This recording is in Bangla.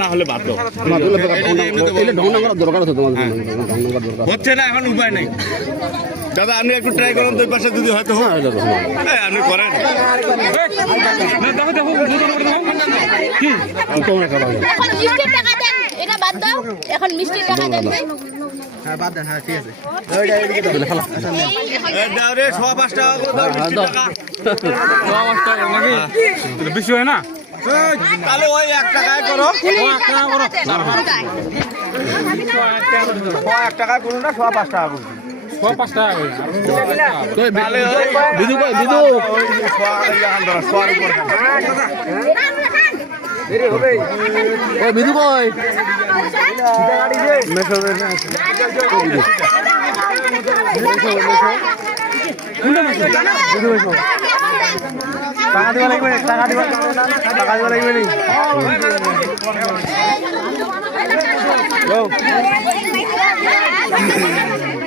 না হলে বাদ দাও হচ্ছে না এখন উপায় নেই দাদা আপনি একটু ট্রাই করুন দুই পাশে যদি হয়তো আপনি করেন এটা বাদ দাও এখন মিষ্টির টাকা দেন হ্যাঁ বাদ দেন হ্যাঁ ঠিক আছে বেশি হয় না তাহলে ওই 1 টাকায় করো 1 টাকা করো 1 টাকা করুন না 5 টাকা করুন 5 টাকা বিদু কই বিদু ওই বিদু কই টাকা দিবা লাগবে টাকা দিবা লাগবে নি